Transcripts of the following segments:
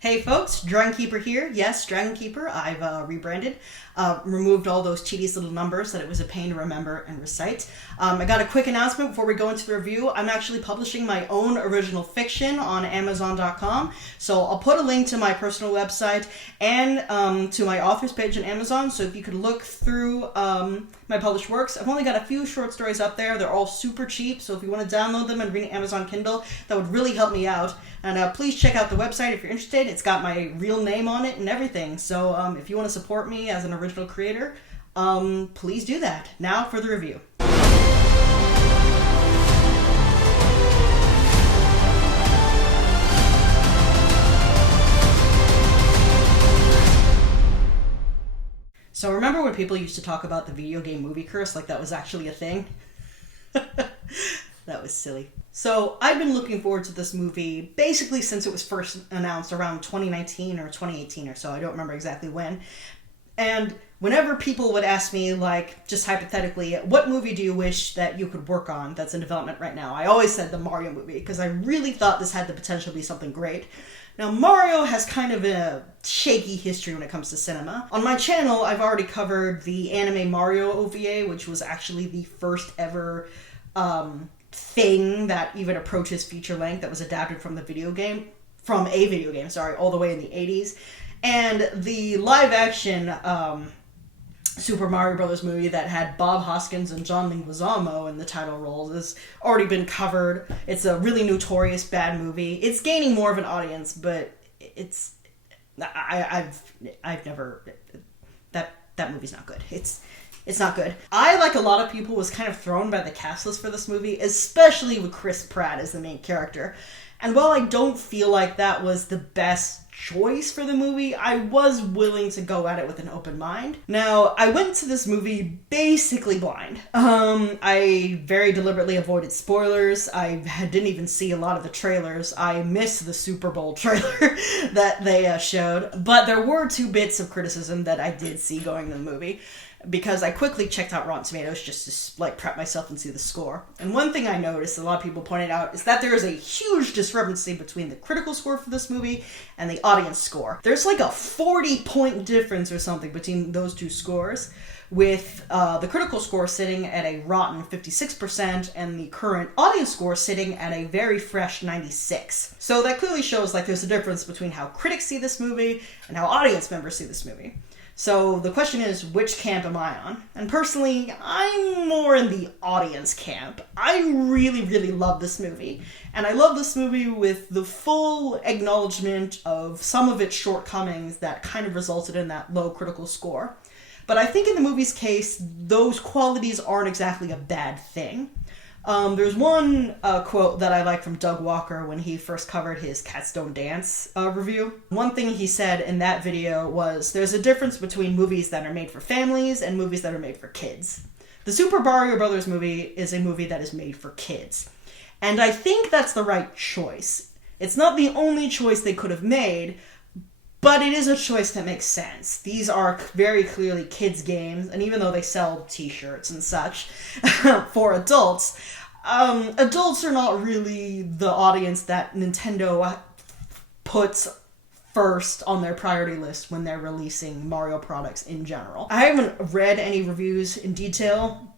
Hey folks, DragonKeeper here. Yes, DragonKeeper. I've rebranded, removed all those tedious little numbers that it was a pain to remember and recite. I got a quick announcement before we go into the review. I'm actually publishing my own original fiction on Amazon.com. So I'll put a link to my personal website and to my author's page on Amazon. So if you could look through my published works. I've only got a few short stories up there. They're all super cheap. So if you want to download them and read an Amazon Kindle, that would really help me out. And please check out the website if you're interested. It's got my real name on it and everything. So if you want to support me as an original creator, please do that. Now for the review. So remember when people used to talk about the video game movie curse like that was actually a thing? That was silly. So I've been looking forward to this movie basically since it was first announced around 2019 or 2018 or so. I don't remember exactly when. And whenever people would ask me, like, just hypothetically, what movie do you wish that you could work on that's in development right now? I always said the Mario movie because I really thought this had the potential to be something great. Now, Mario has kind of a shaky history when it comes to cinema. On my channel, I've already covered the anime Mario OVA, which was actually the first ever thing that even approaches feature length that was adapted from a video game, all the way in the 80s. And the live action Super Mario Bros. Movie that had Bob Hoskins and John Leguizamo in the title roles has already been covered. It's a really notorious bad movie. It's gaining more of an audience, but I've never, that movie's not good. It's not good. I, like a lot of people, was kind of thrown by the cast list for this movie, especially with Chris Pratt as the main character. And while I don't feel like that was the best choice for the movie, I was willing to go at it with an open mind. Now, I went to this movie basically blind. I very deliberately avoided spoilers. I didn't even see a lot of the trailers. I missed the Super Bowl trailer that they showed. But there were two bits of criticism that I did see going to the movie, because I quickly checked out Rotten Tomatoes just to prep myself and see the score. And one thing I noticed, a lot of people pointed out, is that there is a huge discrepancy between the critical score for this movie and the audience score. There's like a 40-point difference or something between those two scores, with the critical score sitting at a rotten 56% and the current audience score sitting at a very fresh 96%. So that clearly shows there's a difference between how critics see this movie and how audience members see this movie. So the question is, which camp am I on? And personally, I'm more in the audience camp. I really, really love this movie. And I love this movie with the full acknowledgement of some of its shortcomings that kind of resulted in that low critical score. But I think in the movie's case, those qualities aren't exactly a bad thing. There's one quote that I like from Doug Walker when he first covered his Cats Don't Dance review. One thing he said in that video was, there's a difference between movies that are made for families and movies that are made for kids. The Super Mario Bros. Movie is a movie that is made for kids. And I think that's the right choice. It's not the only choice they could have made, but it is a choice that makes sense. These are very clearly kids' games, and even though they sell t-shirts and such for adults, adults are not really the audience that Nintendo puts first on their priority list when they're releasing Mario products in general. I haven't read any reviews in detail,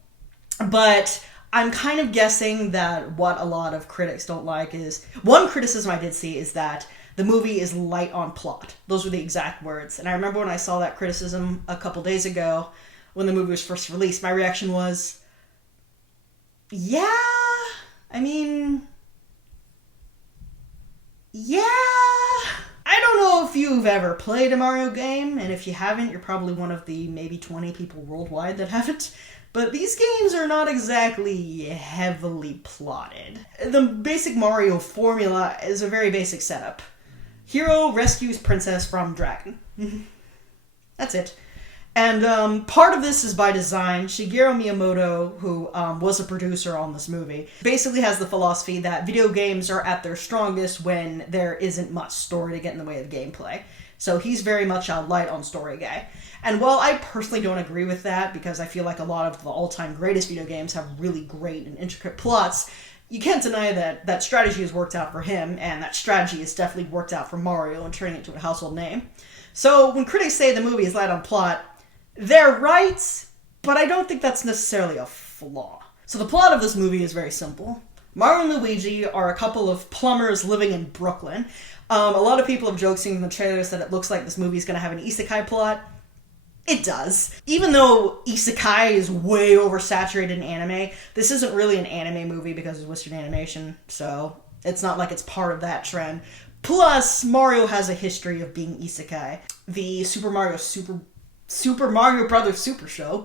but I'm kind of guessing that what a lot of critics don't like is... One criticism I did see is that the movie is light on plot. Those were the exact words. And I remember when I saw that criticism a couple days ago, when the movie was first released, my reaction was, yeah, I don't know if you've ever played a Mario game, and if you haven't, you're probably one of the maybe 20 people worldwide that haven't. But these games are not exactly heavily plotted. The basic Mario formula is a very basic setup. Hero rescues princess from dragon. That's it. And part of this is by design. Shigeru Miyamoto, who was a producer on this movie, basically has the philosophy that video games are at their strongest when there isn't much story to get in the way of gameplay. So he's very much a light on story guy. And while I personally don't agree with that, because I feel like a lot of the all-time greatest video games have really great and intricate plots, you can't deny that that strategy has worked out for him, and that strategy has definitely worked out for Mario and turning it into a household name. So when critics say the movie is light on plot, they're right, but I don't think that's necessarily a flaw. So the plot of this movie is very simple. Mario and Luigi are a couple of plumbers living in Brooklyn. A lot of people have joked seeing in the trailers that it looks like this movie is going to have an isekai plot. It does. Even though isekai is way oversaturated in anime, this isn't really an anime movie because it's Western animation, so it's not like it's part of that trend. Plus, Mario has a history of being isekai. The Super Mario Brothers Super Show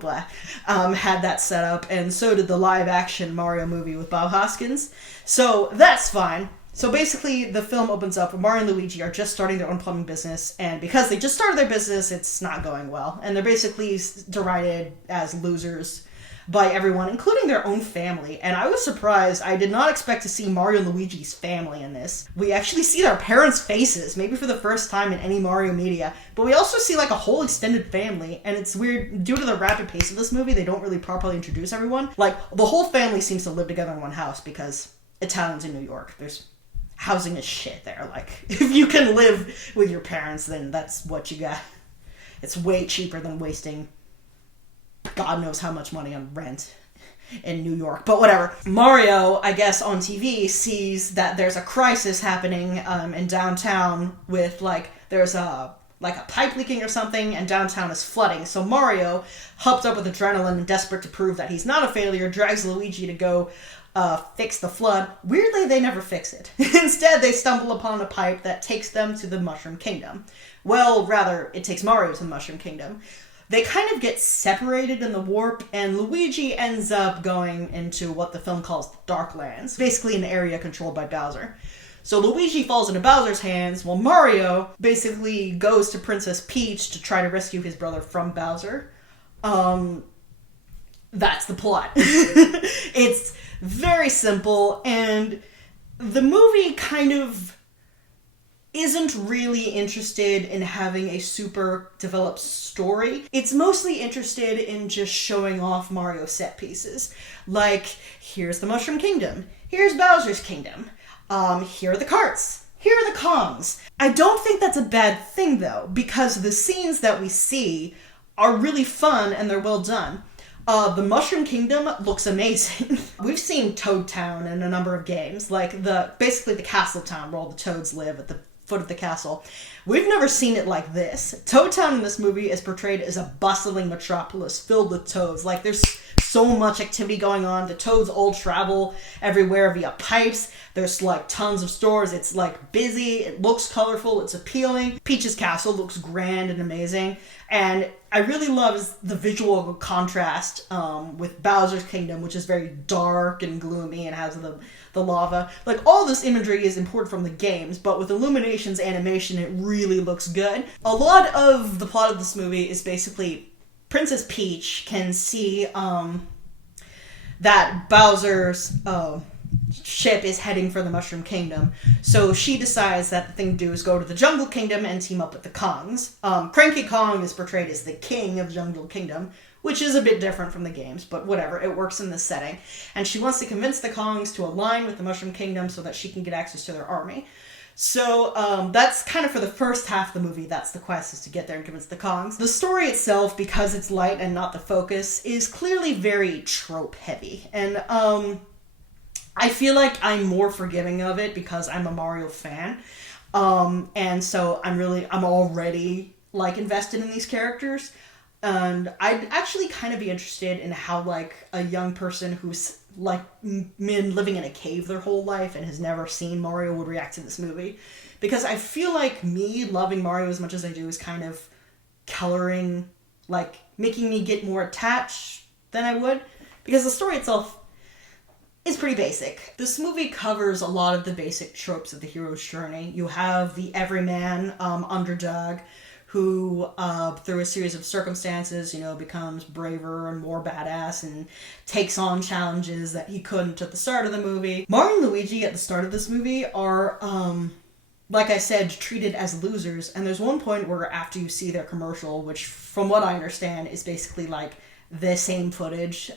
had that set up, and so did the live-action Mario movie with Bob Hoskins. So that's fine. So basically, the film opens up where Mario and Luigi are just starting their own plumbing business, and because they just started their business, it's not going well. And they're basically derided as losers by everyone, including their own family. And I was surprised. I did not expect to see Mario and Luigi's family in this. We actually see their parents' faces, maybe for the first time in any Mario media. But we also see like a whole extended family, and it's weird. Due to the rapid pace of this movie, they don't really properly introduce everyone. Like, the whole family seems to live together in one house because Italians in New York. There's housing is shit there. Like, if you can live with your parents, then that's what you got. It's way cheaper than wasting God knows how much money on rent in New York. But whatever. Mario, I guess, on TV sees that there's a crisis happening in downtown with, like, there's a pipe leaking or something, and downtown is flooding. So Mario, hopped up with adrenaline and desperate to prove that he's not a failure, drags Luigi to go fix the flood. Weirdly, they never fix it. Instead, they stumble upon a pipe that takes them to the Mushroom Kingdom. Well, rather, it takes Mario to the Mushroom Kingdom. They kind of get separated in the warp, and Luigi ends up going into what the film calls Darklands, basically an area controlled by Bowser. So Luigi falls into Bowser's hands, while Mario basically goes to Princess Peach to try to rescue his brother from Bowser. That's the plot. It's very simple, and the movie kind of isn't really interested in having a super developed story. It's mostly interested in just showing off Mario set pieces. Like, here's the Mushroom Kingdom. Here's Bowser's Kingdom. Here are the carts. Here are the Kongs. I don't think that's a bad thing, though, because the scenes that we see are really fun and they're well done. The Mushroom Kingdom looks amazing. We've seen Toad Town in a number of games, like basically the Castle Town where all the Toads live at the foot of the castle. We've never seen it like this. Toad Town in this movie is portrayed as a bustling metropolis filled with toads. Like, there's so much activity going on. The toads all travel everywhere via pipes. There's, like, tons of stores. It's, like, busy. It looks colorful. It's appealing. Peach's castle looks grand and amazing. And I really love the visual contrast with Bowser's Kingdom, which is very dark and gloomy and has the lava. Like, all this imagery is imported from the games, but with Illumination's animation, it really looks good. A lot of the plot of this movie is basically Princess Peach can see that Bowser's ship is heading for the Mushroom Kingdom, so she decides that the thing to do is go to the Jungle Kingdom and team up with the Kongs. Cranky Kong is portrayed as the king of Jungle Kingdom, which is a bit different from the games, but whatever, it works in this setting. And she wants to convince the Kongs to align with the Mushroom Kingdom so that she can get access to their army. So that's kind of for the first half of the movie. That's the quest, is to get there and convince the Kongs. The story itself, because it's light and not the focus, is clearly very trope-heavy. And I feel like I'm more forgiving of it because I'm a Mario fan. And so I'm already, like, invested in these characters. And I'd actually kind of be interested in how, like, a young person who's, like, been living in a cave their whole life and has never seen Mario would react to this movie. Because I feel like me loving Mario as much as I do is kind of coloring, like, making me get more attached than I would. Because the story itself is pretty basic. This movie covers a lot of the basic tropes of the hero's journey. You have the everyman underdog who, through a series of circumstances, becomes braver and more badass and takes on challenges that he couldn't at the start of the movie. Mario and Luigi at the start of this movie are, like I said, treated as losers, and there's one point where after you see their commercial, which from what I understand is basically like the same footage,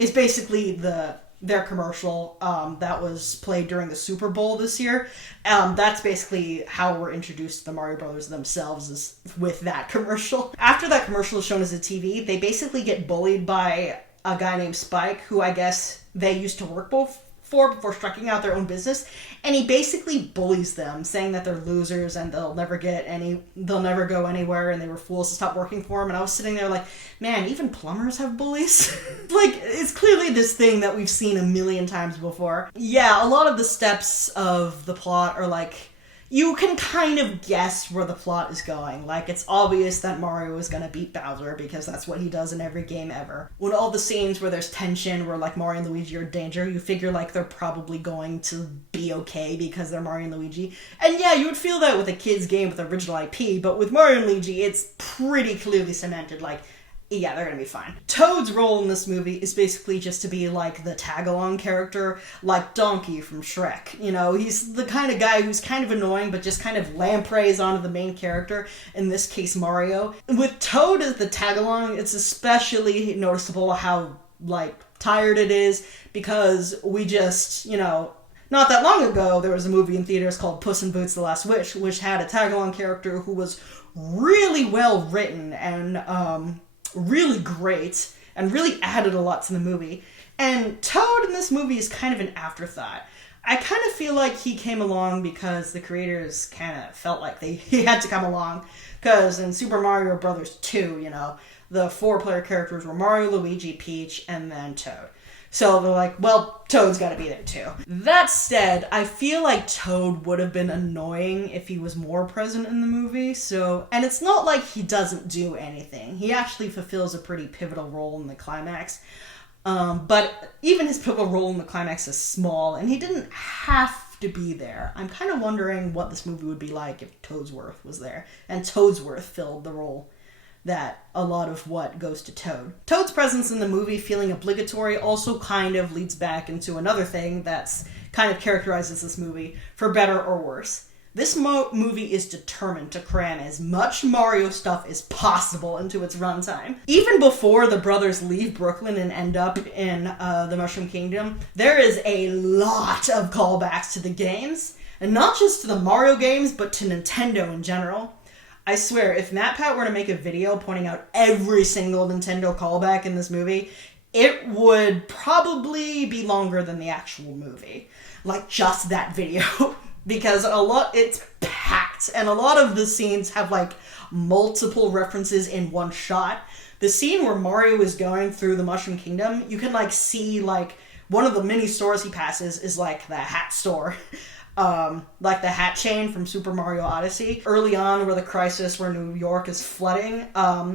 is basically the their commercial that was played during the Super Bowl this year. That's basically how we're introduced to the Mario Brothers themselves, is with that commercial. After that commercial is shown as a TV, they basically get bullied by a guy named Spike, who I guess they used to work for before striking out their own business, and he basically bullies them, saying that they're losers and they'll never go anywhere, and they were fools to stop working for him. And I was sitting there like, man, even plumbers have bullies? Like, it's clearly this thing that we've seen a million times before. Yeah, a lot of the steps of the plot are like, you can kind of guess where the plot is going. Like, it's obvious that Mario is gonna beat Bowser because that's what he does in every game ever. When all the scenes where there's tension, where like Mario and Luigi are in danger, you figure like they're probably going to be okay because they're Mario and Luigi. And yeah, you would feel that with a kid's game with original IP, but with Mario and Luigi, it's pretty clearly cemented, like, yeah, they're gonna be fine. Toad's role in this movie is basically just to be like the tag-along character, like Donkey from Shrek. You know, he's the kind of guy who's kind of annoying, but just kind of lampreys onto the main character, in this case Mario. With Toad as the tag-along, it's especially noticeable how, like, tired it is, because we just, you know, not that long ago, there was a movie in theaters called Puss in Boots: The Last Wish, which had a tag-along character who was really well written and, really great, and really added a lot to the movie. And Toad in this movie is kind of an afterthought. I kind of feel like he came along because the creators kind of felt like he had to come along, because in Super Mario Bros. 2, you know, the 4-player characters were Mario, Luigi, Peach, and then Toad. So they're like, well, Toad's gotta be there too. That said, I feel like Toad would have been annoying if he was more present in the movie, and it's not like he doesn't do anything. He actually fulfills a pretty pivotal role in the climax. But even his pivotal role in the climax is small, and he didn't have to be there. I'm kind of wondering what this movie would be like if Toadsworth was there, and Toadsworth filled the role that a lot of what goes to Toad. Toad's presence in the movie feeling obligatory also kind of leads back into another thing that's kind of characterizes this movie, for better or worse. This movie is determined to cram as much Mario stuff as possible into its runtime. Even before the brothers leave Brooklyn and end up in the Mushroom Kingdom, there is a lot of callbacks to the games, and not just to the Mario games, but to Nintendo in general. I swear, if MatPat were to make a video pointing out every single Nintendo callback in this movie, it would probably be longer than the actual movie. Like, just that video. Because it's packed, and a lot of the scenes have, like, multiple references in one shot. The scene where Mario is going through the Mushroom Kingdom, you can, like, see, like, one of the mini stores he passes is, like, the hat store. Like the hat chain from Super Mario Odyssey. Early on, where the crisis where New York is flooding,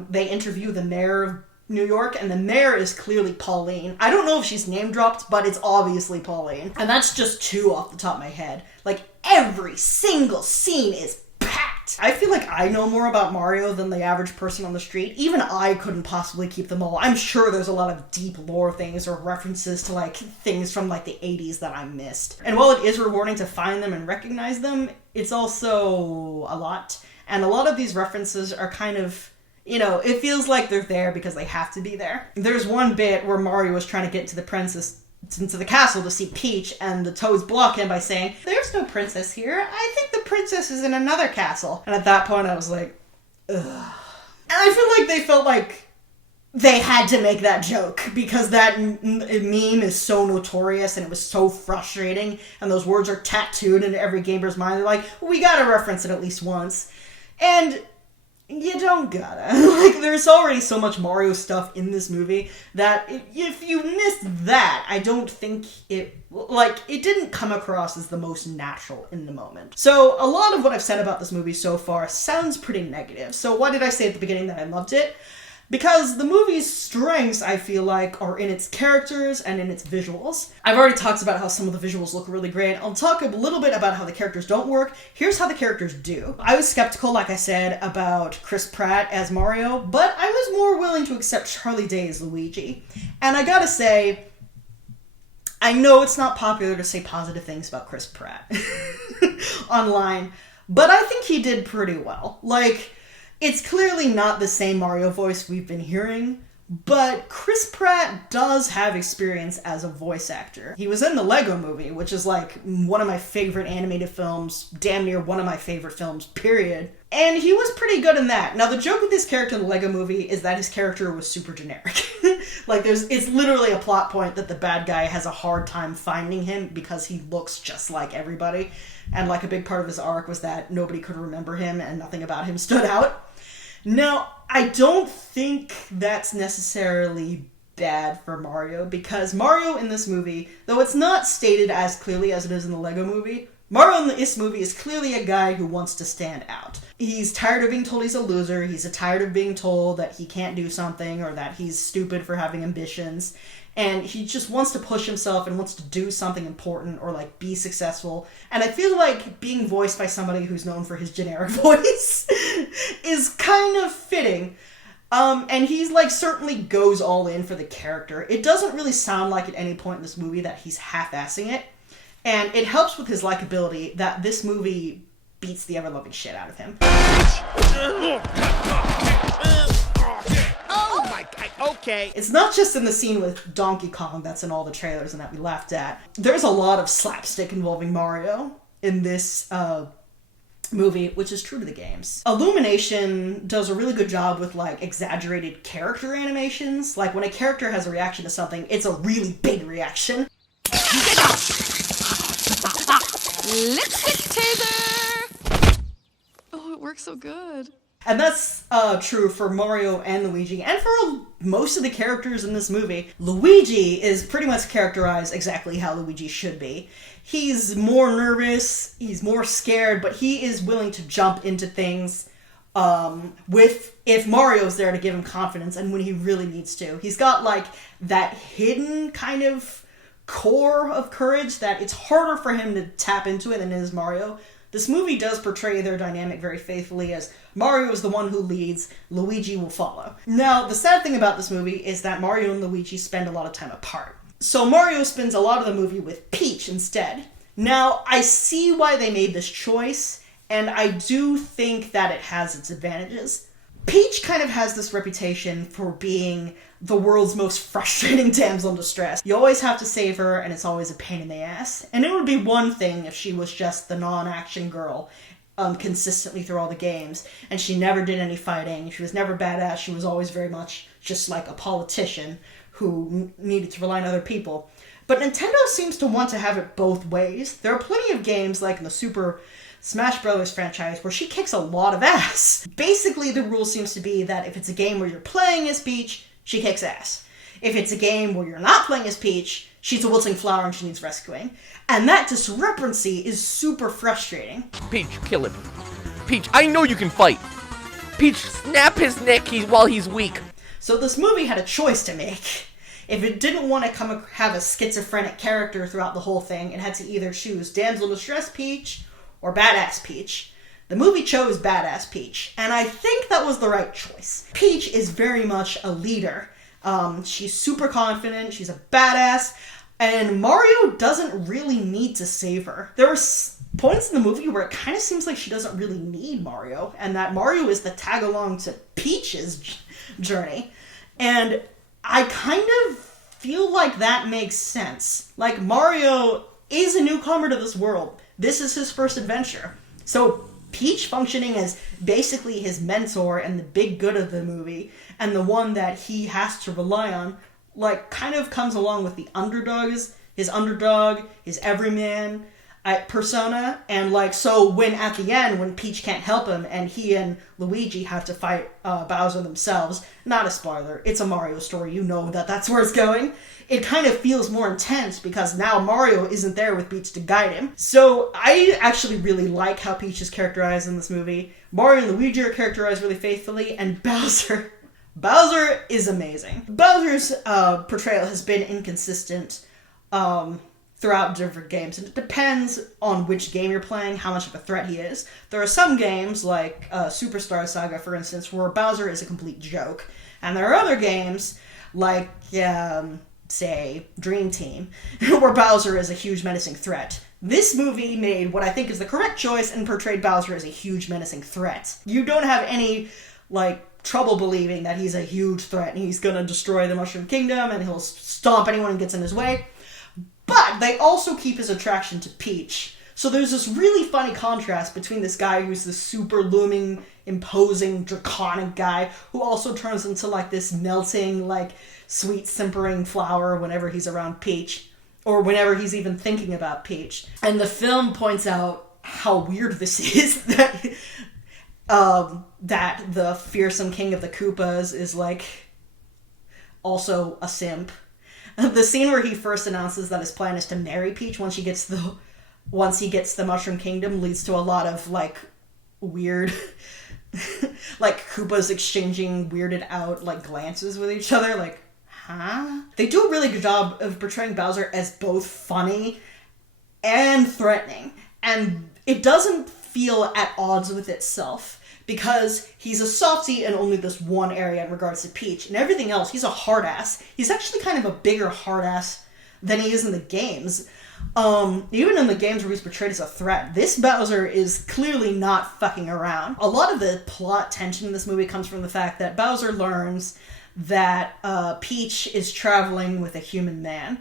they interview the mayor of New York, and the mayor is clearly Pauline. I don't know if she's name dropped, but it's obviously Pauline. And that's just 2 off the top of my head. Like, every single scene is packed. I feel like I know more about Mario than the average person on the street. Even I couldn't possibly keep them all. I'm sure there's a lot of deep lore things or references to, like, things from, like, the 80s that I missed. And while it is rewarding to find them and recognize them, it's also a lot. And a lot of these references are kind of, you know, it feels like they're there because they have to be there. There's one bit where Mario was trying to get into the castle to see Peach, and the Toads block him by saying, "There's no princess here. I think the princess is in another castle." And at that point I was like, ugh. And I feel like they felt like they had to make that joke because that meme is so notorious and it was so frustrating, and those words are tattooed into every gamer's mind. They're like, we gotta reference it at least once. And you don't gotta. Like, there's already so much Mario stuff in this movie that if you missed that, I don't think it didn't come across as the most natural in the moment. So, a lot of what I've said about this movie so far sounds pretty negative. So why did I say at the beginning that I loved it? Because the movie's strengths, I feel like, are in its characters and in its visuals. I've already talked about how some of the visuals look really great. I'll talk a little bit about how the characters don't work. Here's how the characters do. I was skeptical, like I said, about Chris Pratt as Mario, but I was more willing to accept Charlie Day as Luigi. And I gotta say, I know it's not popular to say positive things about Chris Pratt online, but I think he did pretty well. Like, it's clearly not the same Mario voice we've been hearing, But Chris Pratt does have experience as a voice actor. He was in the Lego Movie, which is like one of my favorite animated films, damn near one of my favorite films, period. And he was pretty good in that. Now, the joke with this character in the Lego Movie is that his character was super generic. Like, it's literally a plot point that the bad guy has a hard time finding him because he looks just like everybody. And, like, a big part of his arc was that nobody could remember him and nothing about him stood out. Now, I don't think that's necessarily bad for Mario, because Mario in this movie, though it's not stated as clearly as it is in the Lego Movie, Mario in this movie is clearly a guy who wants to stand out. He's tired of being told he's a loser, he's tired of being told that he can't do something or that he's stupid for having ambitions, and he just wants to push himself and wants to do something important or, like, be successful. And I feel like being voiced by somebody who's known for his generic voice is kind of fitting. And he's, like, certainly goes all in for the character. It doesn't really sound like at any point in this movie that he's half-assing it. And it helps with his likability that this movie beats the ever-loving shit out of him. Oh my god, okay. It's not just in the scene with Donkey Kong that's in all the trailers and that we laughed at. There's a lot of slapstick involving Mario in this movie, which is true to the games. Illumination does a really good job with, like, exaggerated character animations. Like, when a character has a reaction to something, it's a really big reaction. Lipstick taser! Oh, it works so good. And that's true for Mario and Luigi, and for most of the characters in this movie. Luigi is pretty much characterized exactly how Luigi should be. He's more nervous, he's more scared, but he is willing to jump into things if Mario's there to give him confidence and when he really needs to. He's got, like, that hidden kind of core of courage that it's harder for him to tap into it than it is Mario. This movie does portray their dynamic very faithfully, as Mario is the one who leads, Luigi will follow. Now, the sad thing about this movie is that Mario and Luigi spend a lot of time apart. So Mario spends a lot of the movie with Peach instead. Now, I see why they made this choice, and I do think that it has its advantages. Peach kind of has this reputation for being the world's most frustrating damsel in distress. You always have to save her, and it's always a pain in the ass. And it would be one thing if she was just the non-action girl consistently through all the games, and she never did any fighting, she was never badass, she was always very much just like a politician who needed to rely on other people. But Nintendo seems to want to have it both ways. There are plenty of games, like in the Super Smash Bros. Franchise, where she kicks a lot of ass. Basically, the rule seems to be that if it's a game where you're playing as Peach, she kicks ass. If it's a game where you're not playing as Peach, she's a wilting flower and she needs rescuing. And that discrepancy is super frustrating. Peach, kill him. Peach, I know you can fight. Peach, snap his neck while he's weak. So this movie had a choice to make. If it didn't want to have a schizophrenic character throughout the whole thing, it had to either choose damsel in distress Peach or badass Peach. The movie chose badass Peach, and I think that was the right choice. Peach is very much a leader. She's super confident, she's a badass, and Mario doesn't really need to save her. There are points in the movie where it kind of seems like she doesn't really need Mario, and that Mario is the tag-along to Peach's journey. And I kind of feel like that makes sense. Like, Mario is a newcomer to this world. This is his first adventure. So Peach functioning as basically his mentor and the big good of the movie, and the one that he has to rely on, like, kind of comes along with the his underdog, his everyman persona, and, like, so when at the end, when Peach can't help him, and he and Luigi have to fight Bowser themselves, not a spoiler, it's a Mario story, you know that's where it's going, it kind of feels more intense because now Mario isn't there with Peach to guide him. So I actually really like how Peach is characterized in this movie. Mario and Luigi are characterized really faithfully, and Bowser is amazing. Bowser's portrayal has been inconsistent throughout different games, and it depends on which game you're playing, how much of a threat he is. There are some games, like Superstar Saga, for instance, where Bowser is a complete joke, and there are other games, like, say, Dream Team, where Bowser is a huge menacing threat. This movie made what I think is the correct choice and portrayed Bowser as a huge menacing threat. You don't have any, like, trouble believing that he's a huge threat and he's gonna destroy the Mushroom Kingdom and he'll stomp anyone who gets in his way. But they also keep his attraction to Peach. So there's this really funny contrast between this guy who's this super looming, imposing, draconic guy who also turns into like this melting, like sweet simpering flower whenever he's around Peach, or whenever he's even thinking about Peach. And the film points out how weird this is, that the fearsome king of the Koopas is like also a simp. The scene where he first announces that his plan is to marry Peach once he gets the Mushroom Kingdom leads to a lot of like weird like Koopas exchanging weirded out like glances with each other, like, huh? They do a really good job of portraying Bowser as both funny and threatening, and it doesn't feel at odds with itself, because he's a softy in only this one area in regards to Peach, and everything else, he's a hard ass. He's actually kind of a bigger hard ass than he is in the games. Even in the games where he's portrayed as a threat, this Bowser is clearly not fucking around. A lot of the plot tension in this movie comes from the fact that Bowser learns that Peach is traveling with a human man.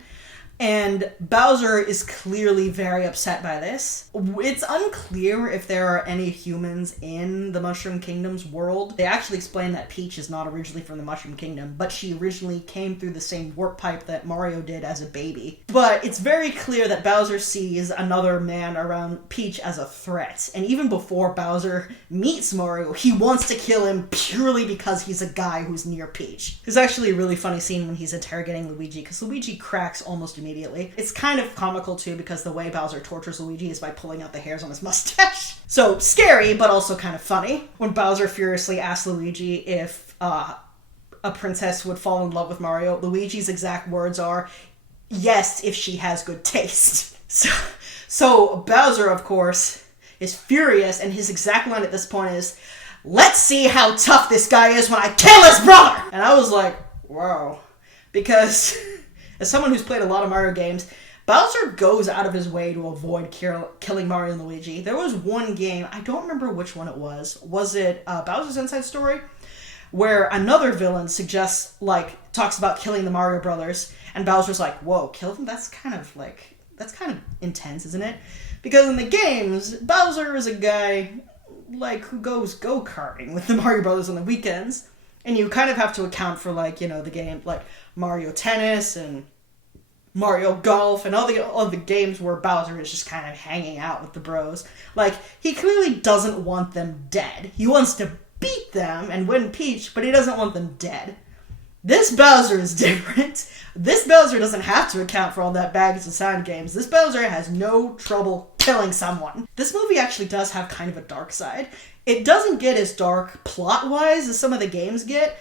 And Bowser is clearly very upset by this. It's unclear if there are any humans in the Mushroom Kingdom's world. They actually explain that Peach is not originally from the Mushroom Kingdom, but she originally came through the same warp pipe that Mario did as a baby. But it's very clear that Bowser sees another man around Peach as a threat. And even before Bowser meets Mario, he wants to kill him purely because he's a guy who's near Peach. There's actually a really funny scene when he's interrogating Luigi, because Luigi cracks almost immediately. It's kind of comical too, because the way Bowser tortures Luigi is by pulling out the hairs on his mustache. So scary, but also kind of funny. When Bowser furiously asks Luigi if a princess would fall in love with Mario, Luigi's exact words are, "Yes, if she has good taste." So Bowser, of course, is furious, and his exact line at this point is, "Let's see how tough this guy is when I kill his brother!" And I was like, wow. Because as someone who's played a lot of Mario games, Bowser goes out of his way to avoid killing Mario and Luigi. There was one game, I don't remember which one it was. Was it Bowser's Inside Story? Where another villain talks about killing the Mario brothers, and Bowser's like, whoa, kill them? That's kind of intense, isn't it? Because in the games, Bowser is a guy, who goes go-karting with the Mario brothers on the weekends. And you kind of have to account for, the game, Mario Tennis and Mario Golf and all the games where Bowser is just kind of hanging out with the bros. He clearly doesn't want them dead. He wants to beat them and win Peach, but he doesn't want them dead. This Bowser is different. This Bowser doesn't have to account for all that baggage and sound games. This Bowser has no trouble killing someone. This movie actually does have kind of a dark side. It doesn't get as dark plot-wise as some of the games get,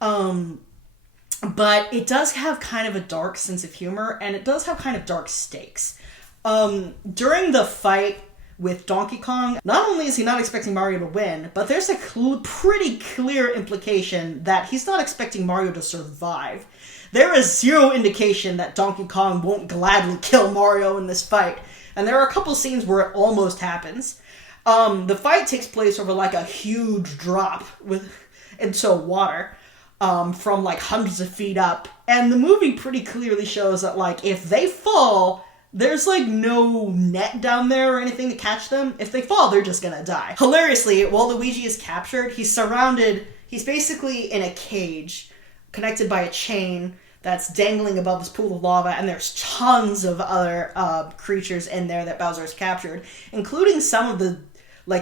but it does have kind of a dark sense of humor, and it does have kind of dark stakes. During the fight with Donkey Kong, not only is he not expecting Mario to win, but there's a pretty clear implication that he's not expecting Mario to survive. There is zero indication that Donkey Kong won't gladly kill Mario in this fight, and there are a couple scenes where it almost happens. The fight takes place over a huge drop into water from hundreds of feet up, and the movie pretty clearly shows that if they fall, there's no net down there or anything to catch them. If they fall, they're just gonna die. Hilariously, while Luigi is captured, he's basically in a cage connected by a chain that's dangling above this pool of lava, and there's tons of other creatures in there that Bowser's captured, including some of the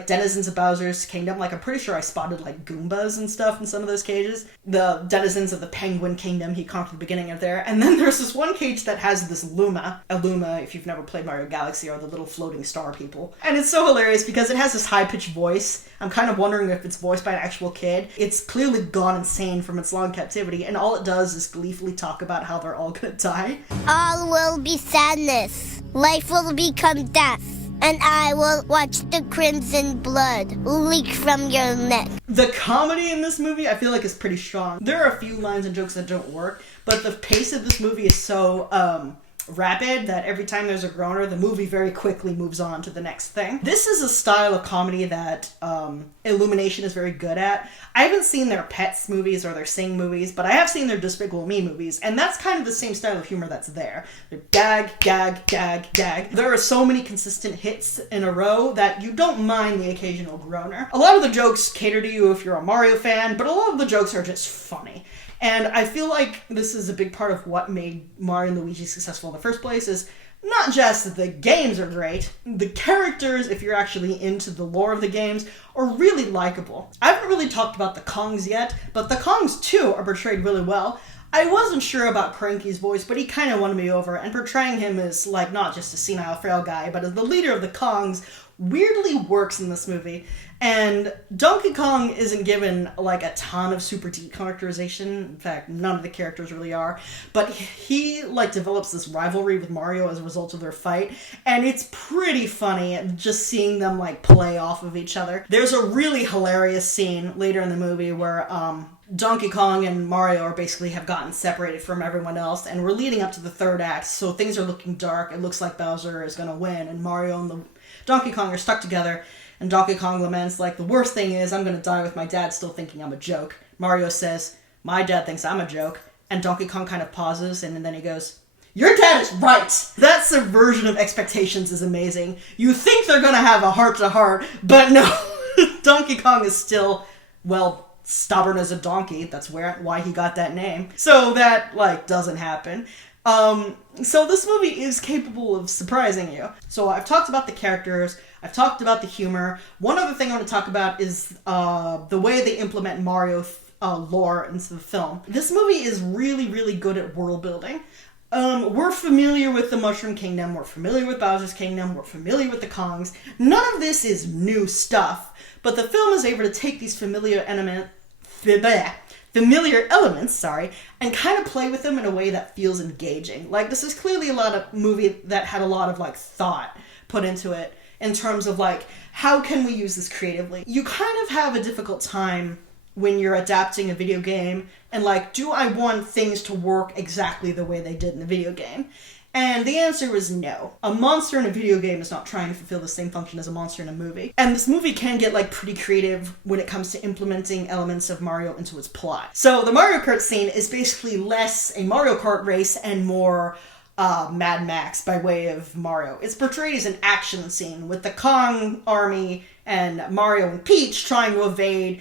denizens of Bowser's Kingdom. I'm pretty sure I spotted Goombas and stuff in some of those cages. The denizens of the Penguin Kingdom he conquered at the beginning of there. And then there's this one cage that has this Luma. A Luma, if you've never played Mario Galaxy, are the little floating star people. And it's so hilarious because it has this high-pitched voice. I'm kind of wondering if it's voiced by an actual kid. It's clearly gone insane from its long captivity, and all it does is gleefully talk about how they're all gonna die. All will be sadness. Life will become death. And I will watch the crimson blood leak from your neck. The comedy in this movie, I feel is pretty strong. There are a few lines and jokes that don't work, but the pace of this movie is so rapid that every time there's a groaner, the movie very quickly moves on to the next thing. This is a style of comedy that Illumination is very good at. I haven't seen their Pets movies or their Sing movies, but I have seen their Despicable Me movies, and that's kind of the same style of humor that's there. They're gag, gag, gag, gag. There are so many consistent hits in a row that you don't mind the occasional groaner. A lot of the jokes cater to you if you're a Mario fan, but a lot of the jokes are just funny. And I feel like this is a big part of what made Mario and Luigi successful in the first place, is not just that the games are great, the characters, if you're actually into the lore of the games, are really likable. I haven't really talked about the Kongs yet, but the Kongs too are portrayed really well. I wasn't sure about Cranky's voice, but he kind of won me over, and portraying him as, like, not just a senile frail guy, but as the leader of the Kongs weirdly works in this movie. And Donkey Kong isn't given, like, a ton of super deep characterization. In fact, none of the characters really are. But he, like, develops this rivalry with Mario as a result of their fight. And it's pretty funny just seeing them, like, play off of each other. There's a really hilarious scene later in the movie where, Donkey Kong and Mario are basically have gotten separated from everyone else, and we're leading up to the third act, so things are looking dark. It looks like Bowser is going to win, and Mario and Donkey Kong are stuck together, and Donkey Kong laments, like, the worst thing is I'm going to die with my dad still thinking I'm a joke. Mario says, my dad thinks I'm a joke, and Donkey Kong kind of pauses, and then he goes, your dad is right! That subversion of expectations is amazing. You think they're going to have a heart-to-heart, but no, Donkey Kong is still, well, stubborn as a donkey. That's why he got that name. So that, like, doesn't happen. So this movie is capable of surprising you. So I've talked about the characters, I've talked about the humor. One other thing I want to talk about is the way they implement Mario lore into the film. This movie is really, really good at world building. We're familiar with the Mushroom Kingdom, we're familiar with Bowser's Kingdom, we're familiar with the Kongs. None of this is new stuff, but the film is able to take these familiar elements, and kind of play with them in a way that feels engaging. Like, this is clearly a movie that had a lot of, like, thought put into it in terms of, like, how can we use this creatively? You kind of have a difficult time when you're adapting a video game and, like, do I want things to work exactly the way they did in the video game? And the answer was no. A monster in a video game is not trying to fulfill the same function as a monster in a movie. And this movie can get, like, pretty creative when it comes to implementing elements of Mario into its plot. So the Mario Kart scene is basically less a Mario Kart race and more Mad Max by way of Mario. It's portrayed as an action scene with the Kong army and Mario and Peach trying to evade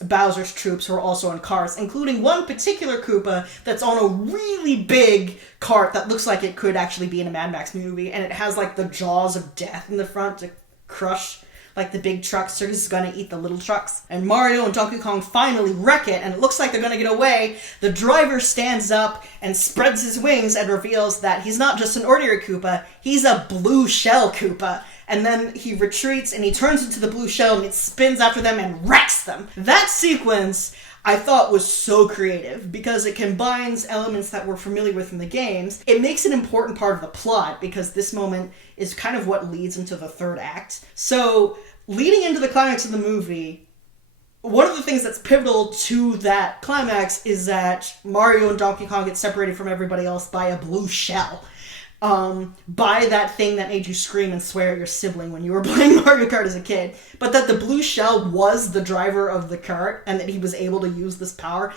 Bowser's troops who are also on carts, including one particular Koopa that's on a really big cart that looks like it could actually be in a Mad Max movie, and it has, like, the jaws of death in the front to crush, like, the big trucks, so it's gonna eat the little trucks. And Mario and Donkey Kong finally wreck it, and it looks like they're gonna get away. The driver stands up and spreads his wings and reveals that he's not just an ordinary Koopa, he's a blue shell Koopa. And then he retreats and he turns into the blue shell and it spins after them and wrecks them. That sequence I thought was so creative because it combines elements that we're familiar with in the games. It makes an important part of the plot because this moment is kind of what leads into the third act. So leading into the climax of the movie, one of the things that's pivotal to that climax is that Mario and Donkey Kong get separated from everybody else by a blue shell. By that thing that made you scream and swear at your sibling when you were playing Mario Kart as a kid. But that the blue shell was the driver of the kart and that he was able to use this power.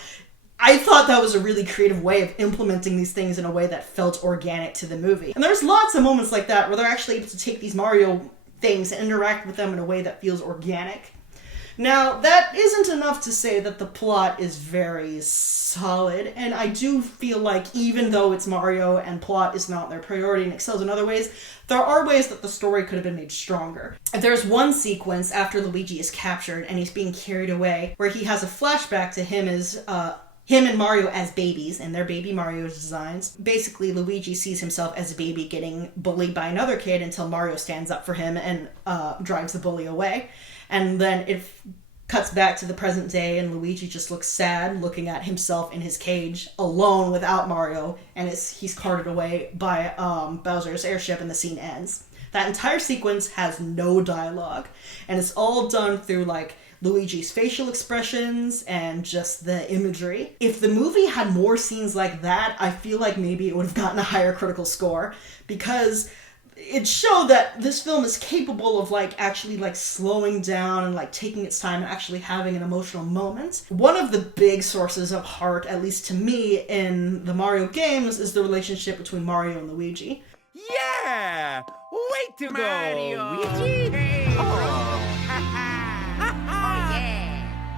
I thought that was a really creative way of implementing these things in a way that felt organic to the movie. And there's lots of moments like that where they're actually able to take these Mario things and interact with them in a way that feels organic. Now, that isn't enough to say that the plot is very solid, and I do feel like even though it's Mario and plot is not their priority and excels in other ways, there are ways that the story could have been made stronger. There's one sequence after Luigi is captured and he's being carried away where he has a flashback to him and Mario as babies and their baby Mario designs. Basically, Luigi sees himself as a baby getting bullied by another kid until Mario stands up for him and drives the bully away. And then it cuts back to the present day and Luigi just looks sad looking at himself in his cage alone without Mario, and he's carted away by Bowser's airship and the scene ends. That entire sequence has no dialogue, and it's all done through, like, Luigi's facial expressions, and just the imagery. If the movie had more scenes like that, I feel like maybe it would have gotten a higher critical score, because it showed that this film is capable of actually slowing down and taking its time and actually having an emotional moment. One of the big sources of heart, at least to me, in the Mario games is the relationship between Mario and Luigi. Yeah! Way to Mario. go, Luigi!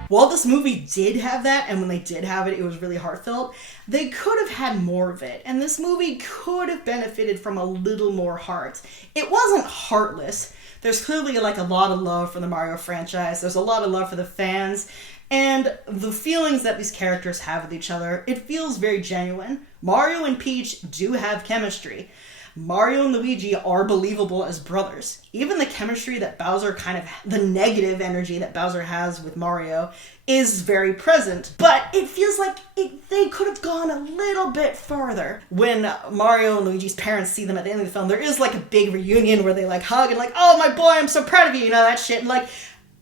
While this movie did have that, and when they did have it, it was really heartfelt, they could have had more of it, and this movie could have benefited from a little more heart. It wasn't heartless. There's clearly a lot of love for the Mario franchise, there's a lot of love for the fans, and the feelings that these characters have with each other, it feels very genuine. Mario and Peach do have chemistry. Mario and Luigi are believable as brothers. Even the chemistry that Bowser the negative energy that Bowser has with Mario is very present. But it feels like they could have gone a little bit farther. When Mario and Luigi's parents see them at the end of the film, there is a big reunion where they hug and oh my boy, I'm so proud of you, that shit. And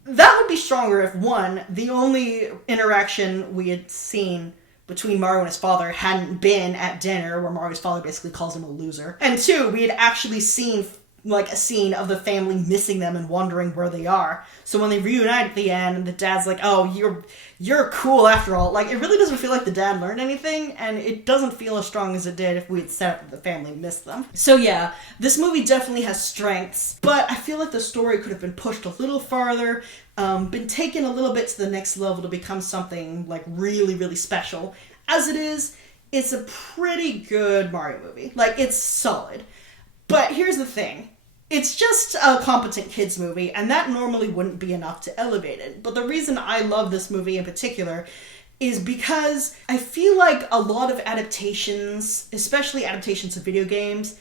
that would be stronger if, one, the only interaction we had seen between Mario and his father hadn't been at dinner, where Mario's father basically calls him a loser. And two, we had actually seen a scene of the family missing them and wondering where they are. So when they reunite at the end, and the dad's oh, you're cool after all. It really doesn't feel like the dad learned anything, and it doesn't feel as strong as it did if we had set up that the family missed them. So yeah, this movie definitely has strengths, but I feel like the story could have been pushed a little farther, been taken a little bit to the next level to become something really, really special. As it is, it's a pretty good Mario movie. It's solid. But here's the thing. It's just a competent kids movie, and that normally wouldn't be enough to elevate it. But the reason I love this movie in particular is because I feel like a lot of adaptations, especially adaptations of video games,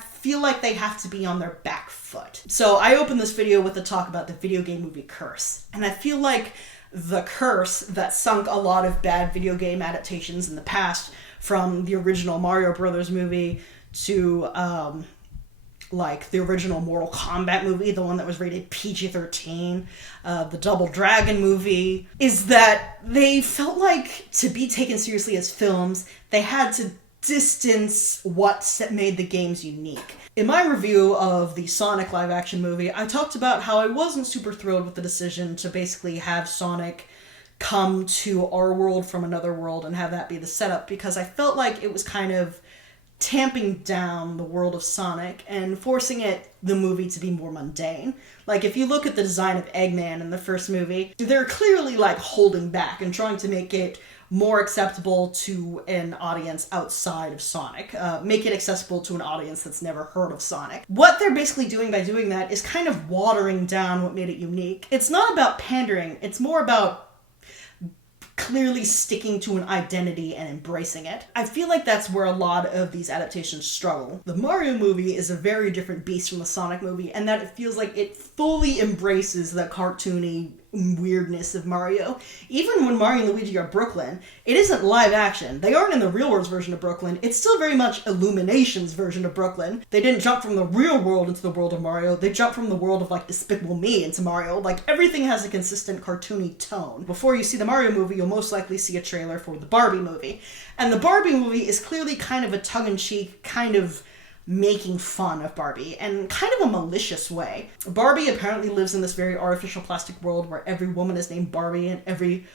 feel like they have to be on their back foot. So I opened this video with a talk about the video game movie curse, and I feel like the curse that sunk a lot of bad video game adaptations in the past, from the original Mario Brothers movie to the original Mortal Kombat movie, the one that was rated PG-13, the Double Dragon movie, is that they felt like, to be taken seriously as films, they had to distance what made the games unique. In my review of the Sonic live-action movie, I talked about how I wasn't super thrilled with the decision to basically have Sonic come to our world from another world and have that be the setup, because I felt like it was tamping down the world of Sonic and forcing the movie to be more mundane. If you look at the design of Eggman in the first movie, they're clearly holding back and trying to make it more acceptable to an audience outside of Sonic. Make it accessible to an audience that's never heard of Sonic. What they're basically doing by doing that is watering down what made it unique. It's not about pandering, it's more about clearly sticking to an identity and embracing it. I feel like that's where a lot of these adaptations struggle. The Mario movie is a very different beast from the Sonic movie, and that it feels like it fully embraces the cartoony weirdness of Mario. Even when Mario and Luigi are Brooklyn, it isn't live action. They aren't in the real world's version of Brooklyn. It's still very much Illumination's version of Brooklyn. They didn't jump from the real world into the world of Mario. They jumped from the world of Despicable Me into Mario. Everything has a consistent cartoony tone. Before you see the Mario movie, you'll most likely see a trailer for the Barbie movie. And the Barbie movie is clearly a tongue-in-cheek, making fun of Barbie, and a malicious way. Barbie apparently lives in this very artificial plastic world where every woman is named Barbie and every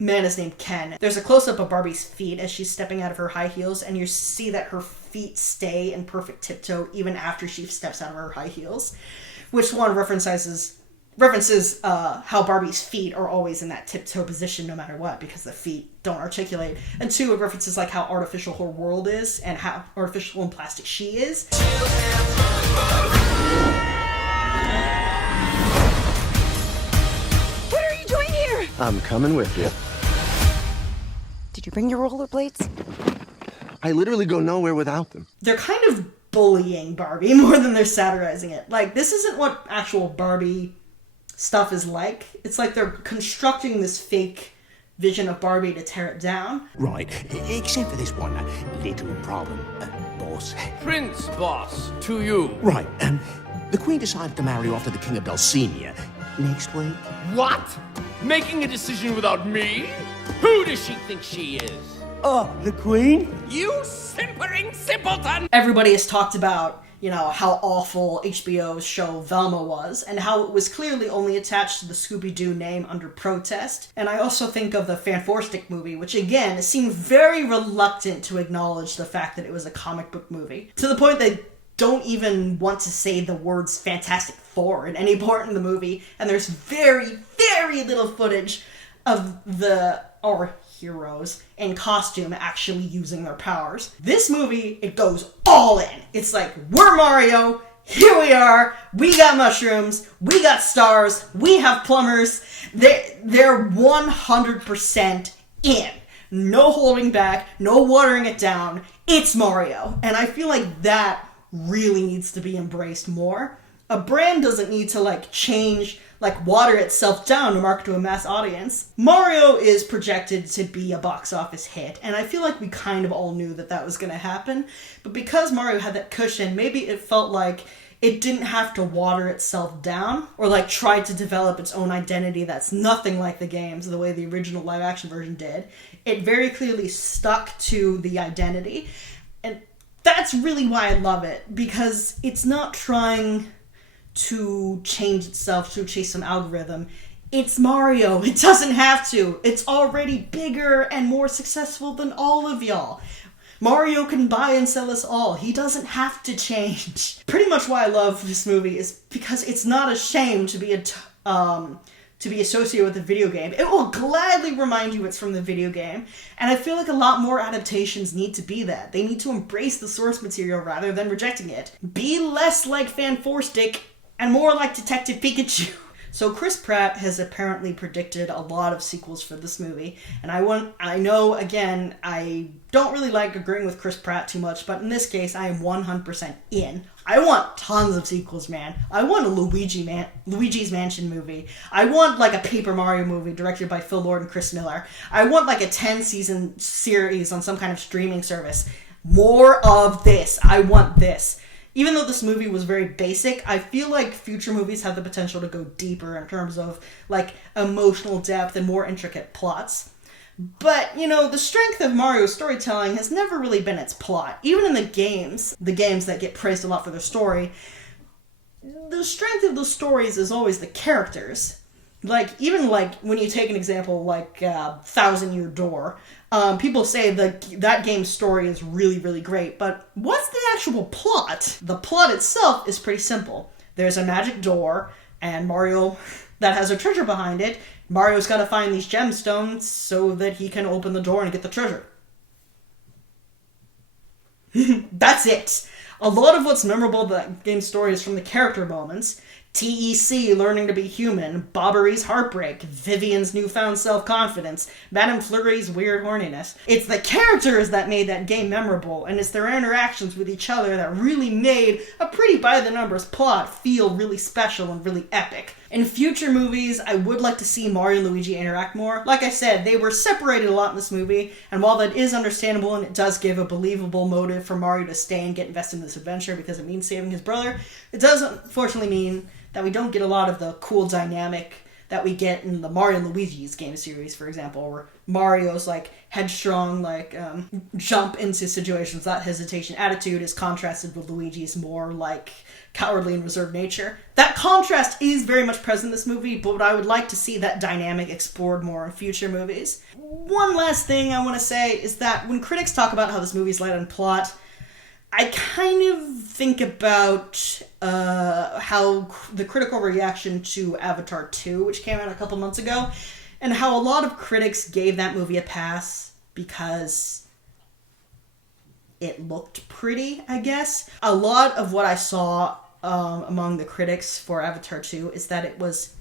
man is named Ken. There's a close-up of Barbie's feet as she's stepping out of her high heels, and you see that her feet stay in perfect tiptoe even after she steps out of her high heels, which one references how Barbie's feet are always in that tiptoe position no matter what, because the feet don't articulate. And two, it references how artificial her world is and how artificial and plastic she is. What are you doing here? I'm coming with you. Did you bring your rollerblades? I literally go nowhere without them. They're bullying Barbie more than they're satirizing it. This isn't what actual Barbie stuff is like. It's they're constructing this fake vision of Barbie to tear it down. Right, except for this one little problem, boss. Prince, boss, to you. Right, the Queen decided to marry off to the King of Dulcinea. next week? What? Making a decision without me? Who does she think she is? Oh, the Queen? You simpering simpleton! Everybody has talked about, how awful HBO's show Velma was, and how it was clearly only attached to the Scooby-Doo name under protest. And I also think of the Fanforstic movie, which again seemed very reluctant to acknowledge the fact that it was a comic book movie, to the point they don't even want to say the words Fantastic Four in any part in the movie, and there's very, very little footage of our heroes in costume actually using their powers. This movie, it goes all in. It's like, we're Mario, here we are, we got mushrooms, we got stars, we have plumbers. They're 100% in. No holding back, no watering it down. It's Mario. And I feel like that really needs to be embraced more. A brand doesn't need to change, water itself down to market to a mass audience. Mario is projected to be a box office hit, and I feel like we kind of all knew that was going to happen. But because Mario had that cushion, maybe it felt like it didn't have to water itself down or try to develop its own identity that's nothing like the games the way the original live action version did. It very clearly stuck to the identity, and that's really why I love it, because it's not trying to change itself to chase some algorithm. It's Mario. It doesn't have to. It's already bigger and more successful than all of y'all. Mario can buy and sell us all. He doesn't have to change. Pretty much why I love this movie is because it's not ashamed to be associated with the video game. It will gladly remind you it's from the video game. And I feel like a lot more adaptations need to be that. They need to embrace the source material rather than rejecting it. Be less like Fanforstic and more like Detective Pikachu. So Chris Pratt has apparently predicted a lot of sequels for this movie, and I know, again, I don't really like agreeing with Chris Pratt too much, but in this case, I am 100% in. I want tons of sequels, man. I want a Luigi's Mansion movie. I want a Paper Mario movie directed by Phil Lord and Chris Miller. I want a 10-season series on some kind of streaming service. More of this. I want this. Even though this movie was very basic, I feel like future movies have the potential to go deeper in terms of, emotional depth and more intricate plots. But, the strength of Mario's storytelling has never really been its plot. Even in the games that get praised a lot for their story, the strength of the stories is always the characters. Even when you take an example Thousand Year Door, people say that game's story is really, really great, but what's the actual plot? The plot itself is pretty simple. There's a magic door, and Mario that has a treasure behind it. Mario's got to find these gemstones so that he can open the door and get the treasure. That's it. A lot of what's memorable about that game's story is from the character moments. TEC learning to be human, Bobbery's heartbreak, Vivian's newfound self-confidence, Madame Flurry's weird horniness. It's the characters that made that game memorable, and it's their interactions with each other that really made a pretty by-the-numbers plot feel really special and really epic. In future movies, I would like to see Mario and Luigi interact more. Like I said, they were separated a lot in this movie, and while that is understandable and it does give a believable motive for Mario to stay and get invested in this adventure because it means saving his brother, it does unfortunately mean that we don't get a lot of the cool dynamic that we get in the Mario and Luigi's game series, for example, where Mario's headstrong, jump into situations without hesitation attitude is contrasted with Luigi's more cowardly and reserved nature. That contrast is very much present in this movie, but I would like to see that dynamic explored more in future movies. One last thing I want to say is that when critics talk about how this movie's light on plot, I kind of think about how the critical reaction to Avatar 2, which came out a couple months ago, and how a lot of critics gave that movie a pass because it looked pretty, I guess. A lot of what I saw among the critics for Avatar 2 is that it was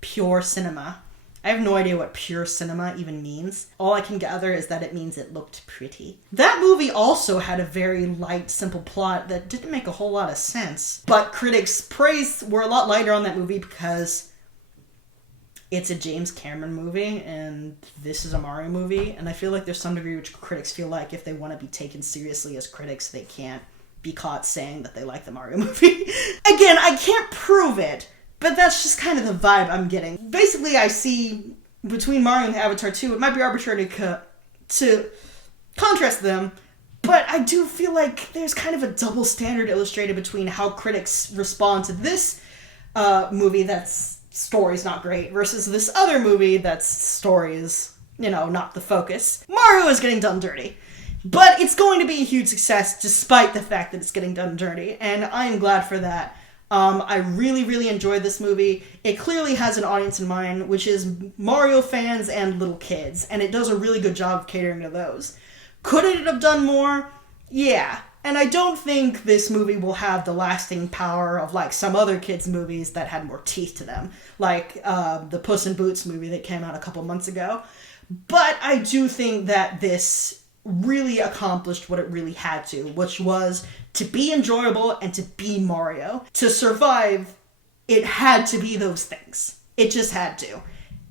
pure cinema. I have no idea what pure cinema even means. All I can gather is that it means it looked pretty. That movie also had a very light, simple plot that didn't make a whole lot of sense. But critics' praise were a lot lighter on that movie because it's a James Cameron movie and this is a Mario movie. And I feel like there's some degree which critics feel like if they want to be taken seriously as critics, they can't be caught saying that they like the Mario movie. Again, I can't prove it, But that's just kind of the vibe I'm getting. Basically, I see between Mario and Avatar 2, it might be arbitrary to contrast them, but I do feel like there's kind of a double standard illustrated between how critics respond to this movie that's story's not great versus this other movie that's story is, not the focus. Mario is getting done dirty. But it's going to be a huge success despite the fact that it's getting done dirty, and I am glad for that. I really, really enjoyed this movie. It clearly has an audience in mind, which is Mario fans and little kids, and it does a really good job of catering to those. Could it have done more? Yeah. And I don't think this movie will have the lasting power of, like, some other kids' movies that had more teeth to them, like the Puss in Boots movie that came out a couple months ago. But I do think that this really accomplished what it really had to, which was to be enjoyable and to be Mario. To survive, it had to be those things. It just had to.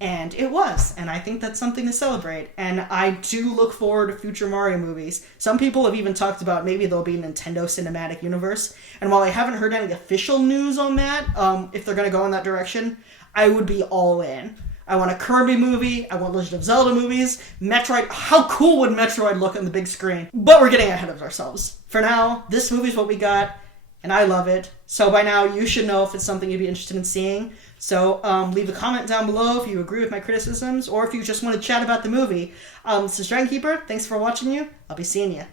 And it was. And I think that's something to celebrate. And I do look forward to future Mario movies. Some people have even talked about maybe there'll be a Nintendo Cinematic Universe. And while I haven't heard any official news on that, if they're going to go in that direction, I would be all in. I want a Kirby movie. I want Legend of Zelda movies. Metroid. How cool would Metroid look on the big screen? But we're getting ahead of ourselves. For now, this movie's what we got, and I love it. So by now, you should know if it's something you'd be interested in seeing. So leave a comment down below if you agree with my criticisms, or if you just want to chat about the movie. This is DragonKeeper. Thanks for watching you. I'll be seeing you.